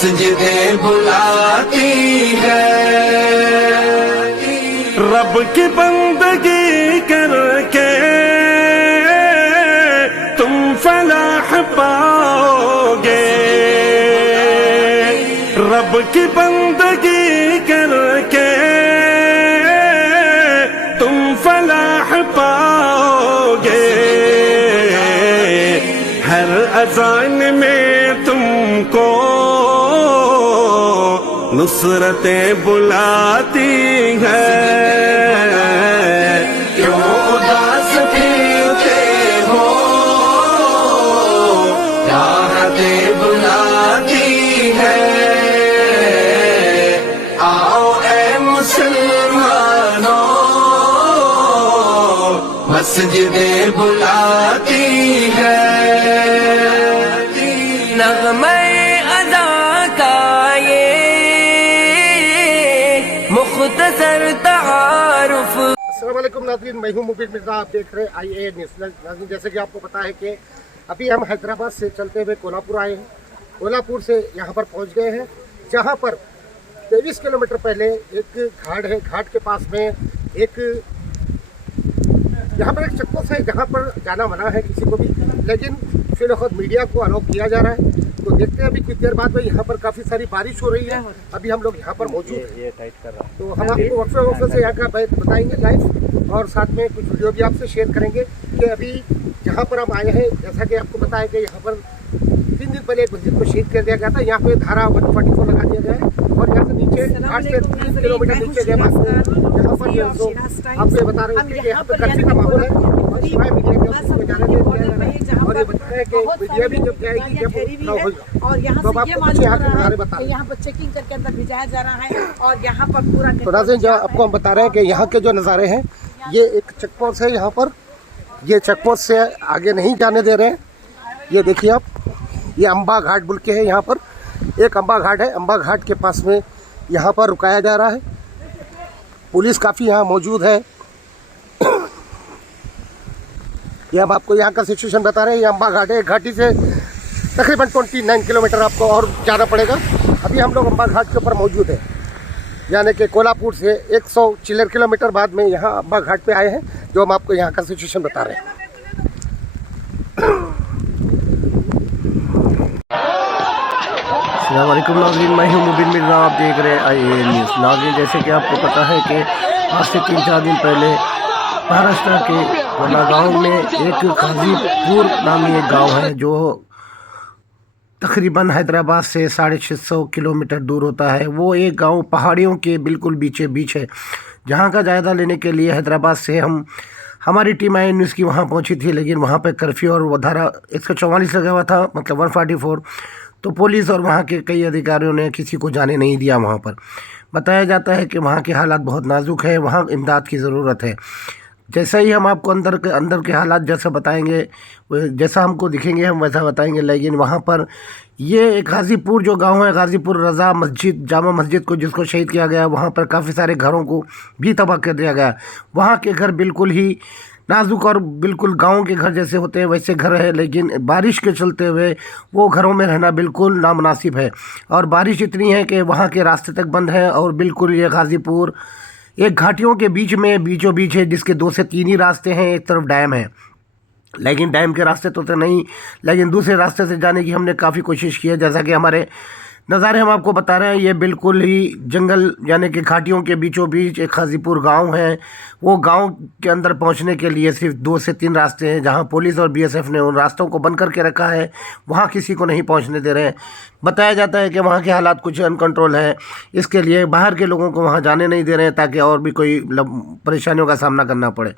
مسجدیں بلاتی ہے، رب کی بندگی کر کے تم فلاح پاؤ گے، رب کی بندگی کر کے تم فلاح پاؤ گے، ہر اذان میں تم کو نصرتیں بلاتی ہیں، کیوں اداس پھرتے ہو، راحتیں بلاتی ہے، آؤ اے مسلمانوں مسجدیں بلاتی ہے، نغمہ ادا کا یہ مختصر تعارف۔ السلام علیکم ناظرین، میں ہوں مبین مرزا، آپ دیکھ رہے ہیں IA نیوز۔ ناظرین، جیسے کہ آپ کو پتا ہے کہ ابھی ہم حیدرآباد سے چلتے ہوئے کولہاپور آئے ہیں، کولہاپور سے یہاں پر پہنچ گئے ہیں، جہاں پر 23 کلومیٹر پہلے ایک گھاٹ ہے، گھاٹ کے پاس میں ایک یہاں پر ایک چیک پوسٹ ہے جہاں پر جانا منع ہے کسی کو بھی، لیکن فی الوقت میڈیا کو الاؤ کیا جا رہا ہے۔ تو دیکھتے ہیں ابھی کچھ دیر بعد میں یہاں پر کافی ساری بارش ہو رہی ہے، ابھی ہم لوگ یہاں پر موجود ہیں، تو ہم آپ کو وقفے سے یہاں کا بتائیں گے لائیو، اور ساتھ میں کچھ ویڈیو بھی آپ سے شیئر کریں گے کہ ابھی جہاں پر ہم آئے ہیں، جیسا کہ آپ کو پتا ہے کہ یہاں پر 3 دن پہلے ایک مسجد کو شہید کر دیا گیا تھا، یہاں پہ دھارا 144 لگا دیا گیا ہے، اور یہاں سے نیچے 8 سے 3 کلومیٹر نیچے گئے یہاں پر آپ سے بتا رہے ہیں کہ یہاں پہ کرفیو کا ماحول ہے، اور میڈیا کے کو جانے دیا ہے، اور یہ بتایا ہے کہ میڈیا بھی جب جائے گی جب ہوگا، اور یہاں تو سے آپ کو کچھ یہاں کے بارے بتا کہ یہاں پر چیکنگ کر کے اندر بھیجایا جا رہا ہے، اور یہاں پر پورا تو ناظرین جو آپ کو ہم بتا رہے ہیں کہ یہاں کے جو نظارے ہیں، یہ ایک چیک پوسٹ ہے، یہاں پر یہ چیک پوسٹ سے آگے نہیں جانے دے رہے ہیں، یہ دیکھیے آپ، یہ امبا گھاٹ بول کے ہے، یہاں پر ایک امبا گھاٹ ہے، امبا گھاٹ کے پاس میں یہاں پر رکایا جا رہا ہے، پولیس کافی یہاں موجود ہے۔ یہ ہم آپ کو یہاں کا سچویشن بتا رہے ہیں، یہ امبا گھاٹ ہے، گھاٹی سے تقریباً 29 کلومیٹر آپ کو اور جانا پڑے گا۔ ابھی ہم لوگ امبا گھاٹ کے اوپر موجود ہیں، یعنی کہ کولہاپور سے 100 چلر کلومیٹر بعد میں یہاں امبا گھاٹ پہ آئے ہیں، جو ہم آپ کو یہاں کا سچویشن بتا رہے ہیں۔ السلام علیکم ناظرین، میں ہوں مبین مرزا، آپ دیکھ رہے ہیں IA نیوز۔ ناظرین، جیسے کہ آپ کو پتہ ہے کہ آج سے 3-4 دن پہلے مہاراشٹر کے ورلا گاؤں میں ایک قاضی پور نامی ایک گاؤں ہے جو تقریباً حیدرآباد سے 650 کلومیٹر دور ہوتا ہے۔ وہ ایک گاؤں پہاڑیوں کے بالکل بیچے بیچ ہے، جہاں کا جائزہ لینے کے لیے حیدرآباد سے ہماری ٹیم IA نیوز کی وہاں پہنچی تھی، لیکن وہاں پہ کرفیو اور وہ دھارا 144 لگا ہوا تھا، مطلب 144، تو پولیس اور وہاں کے کئی ادھیکاریوں نے کسی کو جانے نہیں دیا وہاں پر۔ بتایا جاتا ہے کہ وہاں کے حالات بہت نازک ہیں، وہاں امداد کی ضرورت ہے۔ جیسا ہی ہم آپ کو اندر کے حالات جیسا بتائیں گے، جیسا ہم کو دکھیں گے ہم ویسا بتائیں گے، لیکن وہاں پر یہ غازی پور جو گاؤں ہے، غازی پور رضا مسجد، جامع مسجد کو جس کو شہید کیا گیا، وہاں پر کافی سارے گھروں کو بھی تباہ کر دیا گیا۔ وہاں کے گھر بالکل ہی نازک اور بالکل گاؤں کے گھر جیسے ہوتے ہیں ویسے گھر ہے، لیکن بارش کے چلتے ہوئے وہ گھروں میں رہنا بالکل نامناسب ہے، اور بارش اتنی ہے کہ وہاں کے راستے تک بند ہے، اور بالکل یہ غازی پور ایک گھاٹیوں کے بیچ میں بیچوں بیچ ہے، جس کے 2 سے 3 ہی راستے ہیں، ایک طرف ڈیم ہے، لیکن ڈیم کے راستے تو نہیں، لیکن دوسرے راستے سے جانے کی ہم نے کافی کوشش کی ہے۔ جیسا کہ ہمارے نظارے ہم آپ کو بتا رہے ہیں، یہ بالکل ہی جنگل یعنی کہ گھاٹیوں کے بیچوں بیچ ایک غازی پور گاؤں ہے۔ وہ گاؤں کے اندر پہنچنے کے لیے صرف 2 سے 3 راستے ہیں، جہاں پولیس اور BSF نے ان راستوں کو بند کر کے رکھا ہے، وہاں کسی کو نہیں پہنچنے دے رہے ہیں۔ بتایا جاتا ہے کہ وہاں کے حالات کچھ ان کنٹرول ہیں، اس کے لیے باہر کے لوگوں کو وہاں جانے نہیں دے رہے ہیں تاکہ اور بھی کوئی پریشانیوں کا سامنا کرنا پڑے۔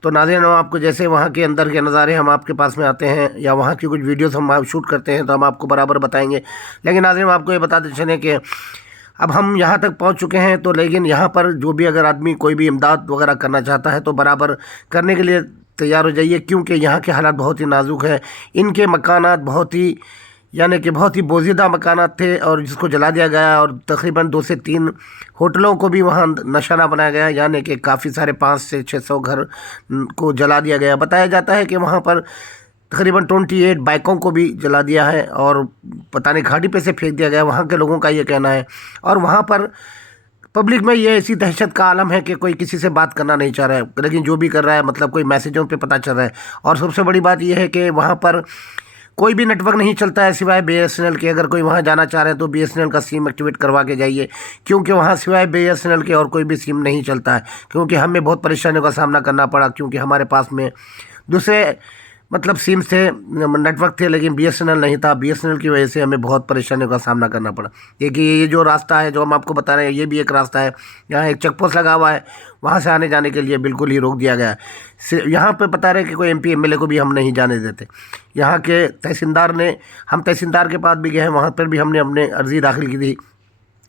تو ناظرین، ہم آپ کو جیسے وہاں کے اندر کے نظارے ہم آپ کے پاس میں آتے ہیں یا وہاں کی کچھ ویڈیوز ہم شوٹ کرتے ہیں تو ہم آپ کو برابر بتائیں گے، لیکن ناظرین ہم آپ کو یہ بتاتے چلیں کہ اب ہم یہاں تک پہنچ چکے ہیں، تو لیکن یہاں پر جو بھی اگر آدمی کوئی بھی امداد وغیرہ کرنا چاہتا ہے تو برابر کرنے کے لیے تیار ہو جائیے، کیونکہ یہاں کے حالات بہت ہی نازک ہیں۔ ان کے مکانات بہت ہی یعنی کہ بہت ہی بوزیدہ مکانات تھے، اور جس کو جلا دیا گیا، اور تقریباً 2 سے 3 ہوٹلوں کو بھی وہاں نشانہ بنایا گیا، یعنی کہ کافی سارے 500 سے 600 گھر کو جلا دیا گیا۔ بتایا جاتا ہے کہ وہاں پر तकरीबन 28 बाइकों को भी जला दिया है और पता नहीं घाटी पे से फेंक दिया गया, वहाँ के लोगों का ये कहना है। और वहाँ पर पब्लिक में ये ऐसी दहशत का आलम है कि कोई किसी से बात करना नहीं चाह रहा है, लेकिन जो भी कर रहा है मतलब कोई मैसेजों पे पता चल रहा है। और सबसे बड़ी बात ये है कि वहाँ पर कोई भी नेटवर्क नहीं चलता है सिवाय BSNL के। अगर कोई वहाँ जाना चाह रहे हैं तो BSNL का सिम एक्टिवेट करवा के जाइए, क्योंकि वहाँ सिवाय BSNL के और कोई भी सिम नहीं चलता है। क्योंकि हमें बहुत परेशानियों का सामना करना पड़ा, क्योंकि हमारे पास में दूसरे मतलब सिम्स थे, नेटवर्क थे, लेकिन BSNL नहीं था। BSNL की वजह से हमें बहुत परेशानियों का सामना करना पड़ा। देखिए ये जो रास्ता है जो हम आपको बता रहे हैं, ये भी एक रास्ता है। यहाँ एक चेक पोस्ट लगा हुआ है, वहाँ से आने जाने के लिए बिल्कुल ही रोक दिया गया है। यहाँ पे बता रहे हैं कि कोई MP MLA को भी हम नहीं जाने देते। यहाँ के तहसीलदार ने, हम तहसीलदार के पास भी गए हैं, वहाँ पर भी हमने अपने अर्जी दाखिल की थी।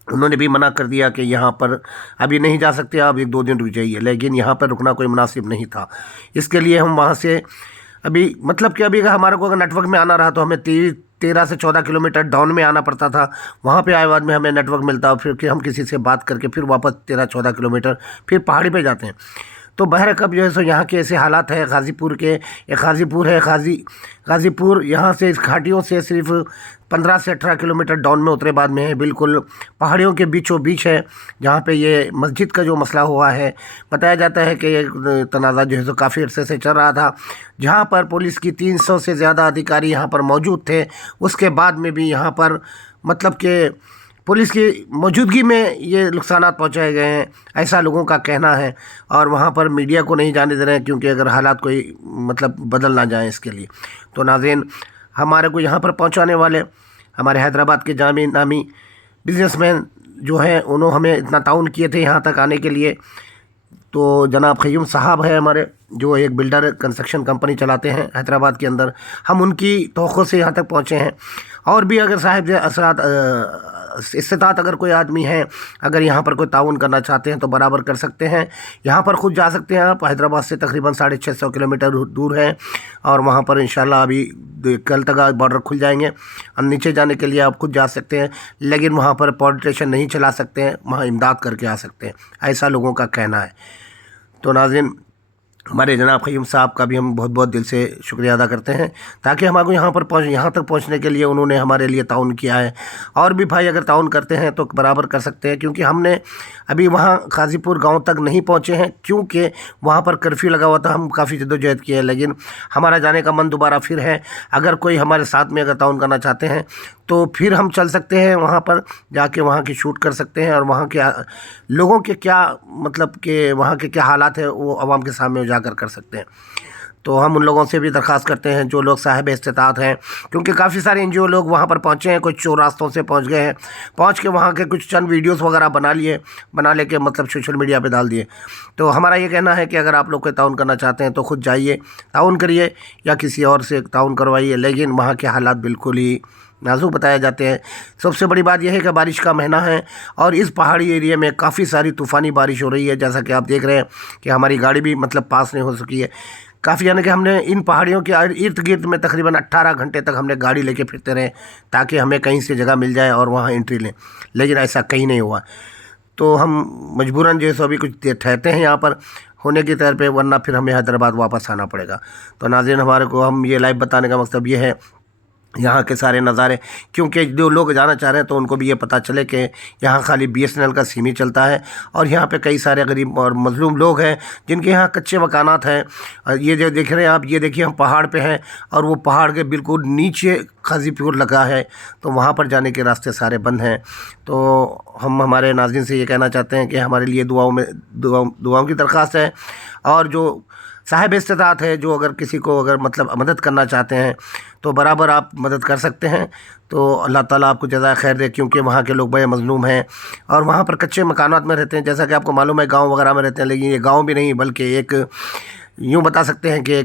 उन्होंने भी मना कर दिया कि यहाँ पर अभी नहीं जा सकते, आप 1-2 दिन रुक जाइए। लेकिन यहाँ पर रुकना कोई मुनासिब नहीं था, इसके लिए हम वहाँ से अभी मतलब कि अभी हमारे को अगर नेटवर्क में आना रहा तो हमें 13 से 14 किलोमीटर डाउन में आना पड़ता था। वहाँ पे आए बाद में हमें नेटवर्क मिलता और फिर हम किसी से बात करके फिर वापस 13-14 किलोमीटर फिर पहाड़ी पे जाते हैं। तो बहरकब जो है सो यहाँ के ऐसे हालात है। गाज़ीपुर के, एक गाज़ीपुर है, गाज़ीपुर यहाँ से इस घाटियों से सिर्फ 15 से 18 किलोमीटर डाउन में उतरे बाद में है, बिल्कुल पहाड़ियों के बीचों बीच है, जहाँ पे ये मस्जिद का जो मसला हुआ है। बताया जाता है कि ये तनाज़ा जो है सो काफ़ी अरसे से चल रहा था, जहाँ पर पुलिस की 300 से ज़्यादा अधिकारी यहाँ पर मौजूद थे। उसके बाद में भी यहाँ पर मतलब कि पुलिस की मौजूदगी में ये नुकसानात पहुंचाए गए हैं, ऐसा लोगों का कहना है। और वहाँ पर मीडिया को नहीं जाने दे रहे हैं, क्योंकि अगर हालात कोई मतलब बदल ना जाए इसके लिए। तो नाज़रीन, हमारे को यहाँ पर पहुँचाने वाले हमारे हैदराबाद के जामी नामी बिजनेसमैन जो हैं, उन्होंने हमें इतना ताउन किए थे यहाँ तक आने के लिए। तो जनाब क़य्यूम साहब है हमारे, जो एक बिल्डर कंस्ट्रक्शन कंपनी चलाते हैं हैदराबाद के अंदर, हम उनकी तोक़ो से यहाँ तक पहुँचे हैं। और भी अगर साहिब इस्तात अगर कोई आदमी है, अगर यहाँ पर कोई ताउन करना चाहते हैं तो बराबर कर सकते हैं। यहाँ पर खुद जा सकते हैं आप, हैदराबाद से तकरीबन 650 किलोमीटर दूर है। और वहाँ पर इंशाल्लाह अभी कल तक बॉर्डर खुल जाएंगे, और नीचे जाने के लिए आप खुद जा सकते हैं, लेकिन वहाँ पर पॉलिटिशियन नहीं चला सकते हैं, वहाँ इमदाद करके आ सकते हैं, ऐसा लोगों का कहना है। तो नाज़रीन, हमारे जनाब क़य्यूम साहब का भी हम बहुत बहुत दिल से शुक्रिया अदा करते हैं, ताकि हमारे यहाँ तक पहुँचने के लिए उन्होंने हमारे लिए ताउन किया है। और भी भाई अगर ताउन करते हैं तो बराबर कर सकते हैं, क्योंकि हमने अभी वहाँ गाज़ीपुर गांव तक नहीं पहुँचे हैं, क्योंकि वहाँ पर कर्फ्यू लगा हुआ था। हम काफ़ी जद्दोजहद किए, लेकिन हमारा जाने का मन दोबारा फिर है। अगर कोई हमारे साथ में अगर ताउन करना चाहते हैं तो फिर हम चल सकते हैं, वहाँ पर जाके वहाँ की शूट कर सकते हैं, और वहाँ के लोगों के क्या मतलब कि वहाँ के क्या हालात है वो आवाम के सामने उजागर कर सकते हैं। तो हम उन लोगों से भी दरख्वास्त करते हैं जो लोग साहिब इस्तात हैं, क्योंकि काफ़ी सारे NGO लोग वहाँ पर पहुँचे हैं, कुछ चोर रास्तों से पहुँच गए हैं, पहुँच के वहाँ के कुछ चंद वीडियोस वगैरह बना लेके मतलब सोशल मीडिया पे डाल दिए। तो हमारा ये कहना है कि अगर आप लोग कोई ताउन करना चाहते हैं तो खुद जाइए, ताउन करिए, या किसी और से ताउन करवाइए, लेकिन वहाँ के हालात बिल्कुल ही नाजुक बताए जाते हैं। सबसे बड़ी बात यह है कि बारिश का महीना है, और इस पहाड़ी एरिया में काफ़ी सारी तूफ़ानी बारिश हो रही है। जैसा कि आप देख रहे हैं कि हमारी गाड़ी भी मतलब पास नहीं हो सकी है काफ़ी, यानी कि हमने इन पहाड़ियों के इर्द गिर्द में तकरीबन 18 घंटे तक हमने गाड़ी लेके फिरते रहे, ताकि हमें कहीं से जगह मिल जाए और वहाँ एंट्री लें, लेकिन ऐसा कहीं नहीं हुआ। तो हम मजबूरन जो है सो अभी कुछ ठहरते हैं यहाँ पर होने की तौर पे, वरना फिर हमें हैदराबाद वापस आना पड़ेगा। तो नाज़रीन, हमारे को हम ये लाइव बताने का मकसद ये है यहाँ के सारे नज़ारे, क्योंकि जो लोग जाना चाह रहे हैं तो उनको भी ये पता चले कि यहाँ खाली BSNL का सिम ही चलता है, और यहाँ पे कई सारे गरीब और मजलूम लोग हैं जिनके यहाँ कच्चे मकानात हैं। और ये जो देख रहे हैं आप, ये देखिए हम पहाड़ पे हैं, और वो पहाड़ के बिल्कुल नीचे गाज़ीपुर लगा है, तो वहाँ पर जाने के रास्ते सारे बंद हैं। तो हम हमारे नाज़रीन से ये कहना चाहते हैं कि हमारे लिए दुआओं की दरख्वास्त है, और जो साहिब इस्तात है, जो अगर किसी को अगर मतलब मदद करना चाहते हैं तो बराबर आप मदद कर सकते हैं। तो अल्लाह ताला आपको जज़ाए खैर दे, क्योंकि वहाँ के लोग बड़े मजलूम हैं, और वहाँ पर कच्चे मकानात में रहते हैं। जैसा कि आपको मालूम है गांव वगैरह में रहते हैं, लेकिन ये गांव भी नहीं, बल्कि एक यूँ बता सकते हैं कि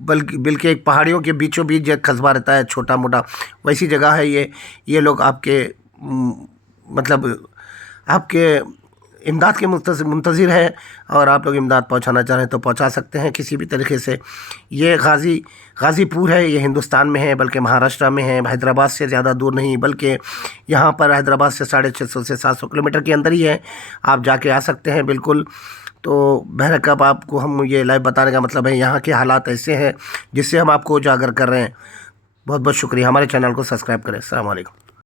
बल्कि एक पहाड़ियों के बीचों बीच एक कस्बा रहता है छोटा मोटा, वैसी जगह है ये लोग आपके मतलब आपके इमदाद के मुंतज़िर है, और आप लोग इमदाद पहुंचाना चाह रहे हैं तो पहुंचा सकते हैं किसी भी तरीके से। ये गाज़ीपुर है, ये हिंदुस्तान में है, बल्कि महाराष्ट्र में है, हैदराबाद से ज़्यादा दूर नहीं, बल्कि यहाँ पर हैदराबाद से 650 से 700 किलोमीटर के अंदर ही है। आप जाके आ सकते हैं बिल्कुल। تو बहरकब आपको हम ये लाइव बताने का मतलब है यहाँ के हालात ऐसे हैं जिससे हम आपको उजागर कर रहे हैं। बहुत बहुत शुक्रिया, हमारे चैनल को सब्सक्राइब करें। अस्सलाम वालेकुम।